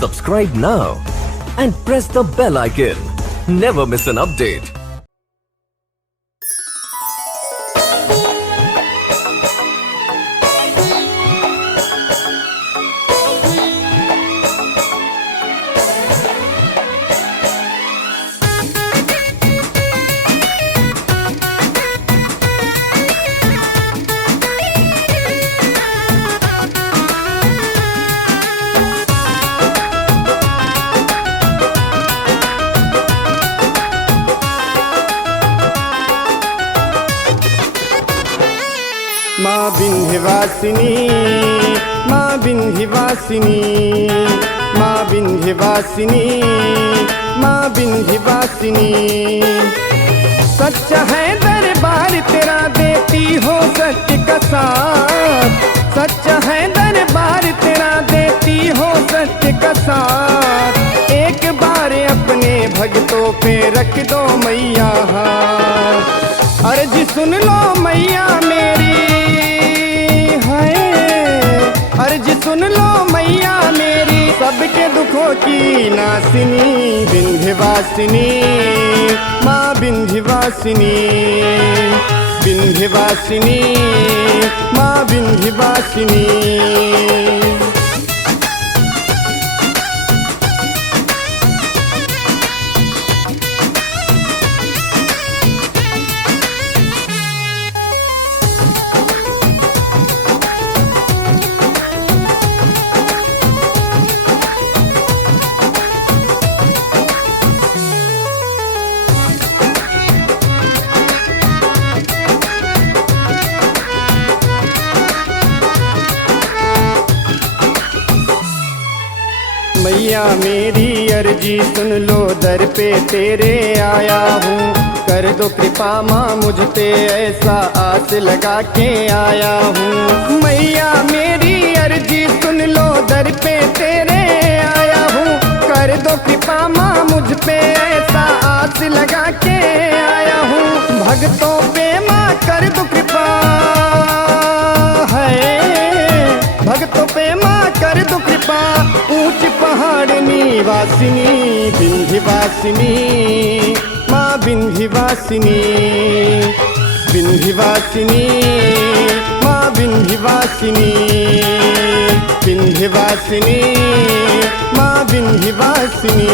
Subscribe now and press the bell icon. Never miss an update. माँ विंध्यवासिनी, माँ विंध्यवासिनी, माँ विंध्यवासिनी, माँ विंध्यवासिनी। सच्चा है दरबार तेरा, देती हो सत्य का साथ। सच्चा है दरबार तेरा, देती हो सत्य का साथ। एक बार अपने भक्तों पे रख दो मैया हाथ। अर्जी सुन लो मैया मेरी, अर्जी सुन लो मैया मेरी, सबके दुखों की नासिनी। विंध्यवासिनी, माँ विंध्यवासिनी, विंध्यवासिनी, माँ विंध्यवासिनी। मैया मेरी अर्जी सुन लो, दर पे तेरे आया हूँ। कर दो कृपा माँ मुझ पे, ऐसा आस लगा के आया हूँ। मैया मेरी अर्जी सुन लो, दर पे तेरे आया हूँ। कर दो कृपा माँ मुझ पे, ऐसा आस लगा के आया हूँ। भक्तों पे माँ कर दो कृपा है, भक्तों पे माँ कर दो कृपा। ऊंच पहाड़ निवासिनी, विंध्यवासिनी, माँ विंध्यवासिनी, विंध्यवासिनी, माँ विंध्यवासिनी, विंध्यवासिनी, माँ विंध्यवासिनी।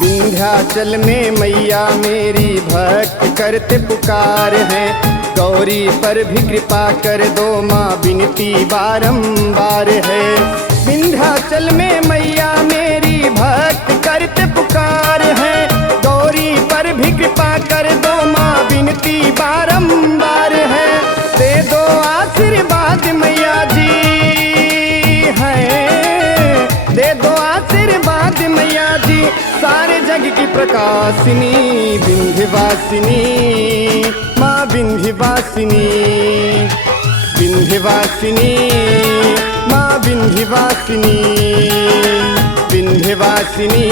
विंध्याचल में मैया मेरी भक्त करते पुकार है। गौरी पर भी कृपा कर दो माँ, विनती बारंबार है। विंध्याचल में मैया मेरी भक्त करते पुकार है। गौरी पर भी कृपा कर दो माँ, विनती बारंबार है। दे दो आशीर्वाद मैया जी है, दे दो आशीर्वाद मैया जी। सारे जग की प्रकाशिनी, विंध्यवासिनी, माँ विंध्यवासिनी, विंध्यवासिनी, माँ विंध्यवासिनी, विंध्यवासिनी,